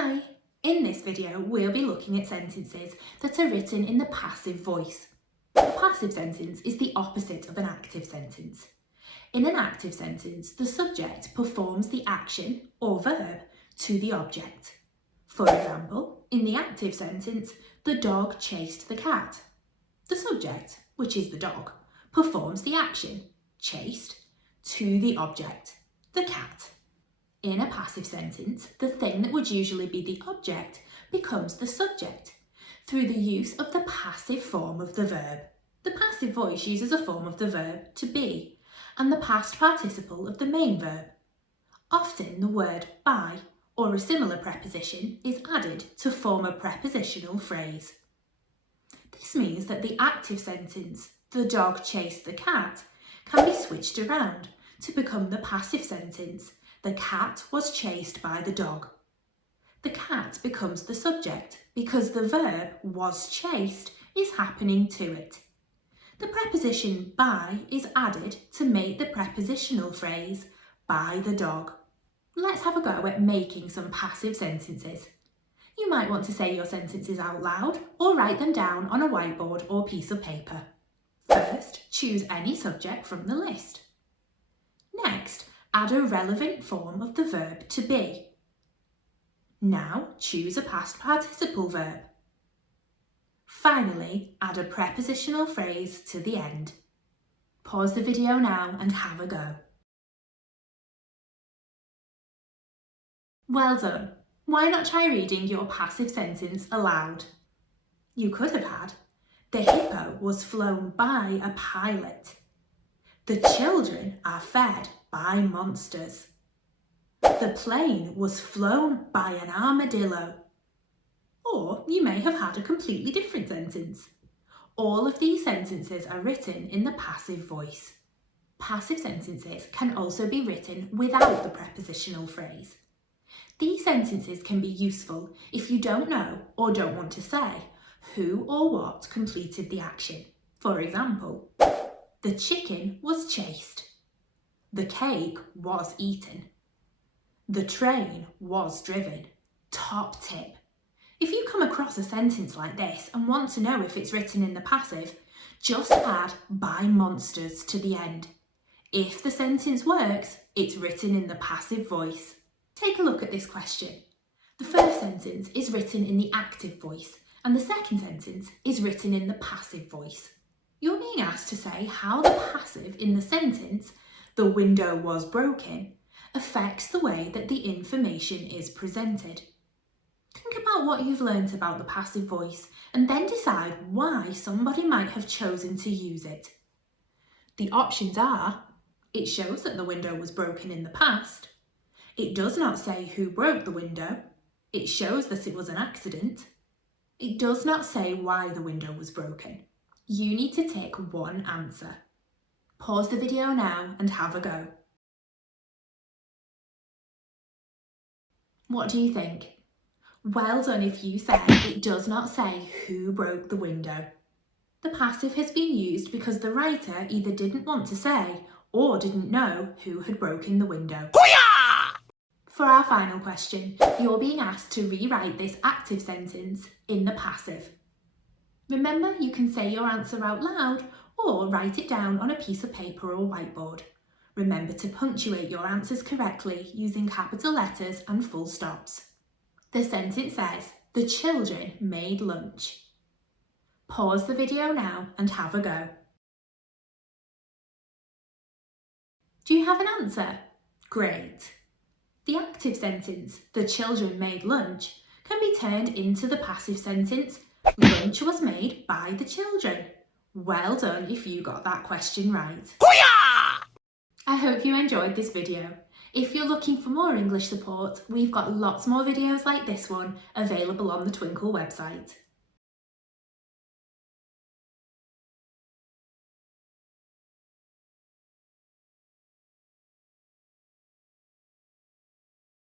Hi! In this video, we'll be looking at sentences that are written in the passive voice. A passive sentence is the opposite of an active sentence. In an active sentence, the subject performs the action or verb to the object. For example, in the active sentence, the dog chased the cat. The subject, which is the dog, performs the action, chased, to the object, the cat. In a passive sentence, the thing that would usually be the object becomes the subject through the use of the passive form of the verb. The passive voice uses a form of the verb to be and the past participle of the main verb. Often the word by or a similar preposition is added to form a prepositional phrase. This means that the active sentence, the dog chased the cat, can be switched around to become the passive sentence, the cat was chased by the dog. The cat becomes the subject because the verb was chased is happening to it. The preposition by is added to make the prepositional phrase by the dog. Let's have a go at making some passive sentences. You might want to say your sentences out loud or write them down on a whiteboard or piece of paper. First, choose any subject from the list. Next, add a relevant form of the verb to be. Now, choose a past participle verb. Finally, add a prepositional phrase to the end. Pause the video now and have a go. Well done! Why not try reading your passive sentence aloud? You could have had, the hippo was flown by a pilot. The children are fed by monsters. The plane was flown by an armadillo. Or you may have had a completely different sentence. All of these sentences are written in the passive voice. Passive sentences can also be written without the prepositional phrase. These sentences can be useful if you don't know or don't want to say who or what completed the action. For example, the chicken was chased. The cake was eaten. The train was driven. Top tip. If you come across a sentence like this and want to know if it's written in the passive, just add by monsters to the end. If the sentence works, it's written in the passive voice. Take a look at this question. The first sentence is written in the active voice and the second sentence is written in the passive voice. You're being asked to say how the passive in the sentence, the window was broken, affects the way that the information is presented. Think about what you've learnt about the passive voice and then decide why somebody might have chosen to use it. The options are, it shows that the window was broken in the past. It does not say who broke the window. It shows that it was an accident. It does not say why the window was broken. You need to tick one answer. Pause the video now and have a go. What do you think? Well done if you said it does not say who broke the window. The passive has been used because the writer either didn't want to say or didn't know who had broken the window. For our final question, you're being asked to rewrite this active sentence in the passive. Remember, you can say your answer out loud or write it down on a piece of paper or whiteboard. Remember to punctuate your answers correctly using capital letters and full stops. The sentence says, the children made lunch. Pause the video now and have a go. Do you have an answer? Great! The active sentence, the children made lunch, can be turned into the passive sentence, lunch was made by the children. Well done if you got that question right. I hope you enjoyed this video. If you're looking for more English support, we've got lots more videos like this one available on the Twinkl website.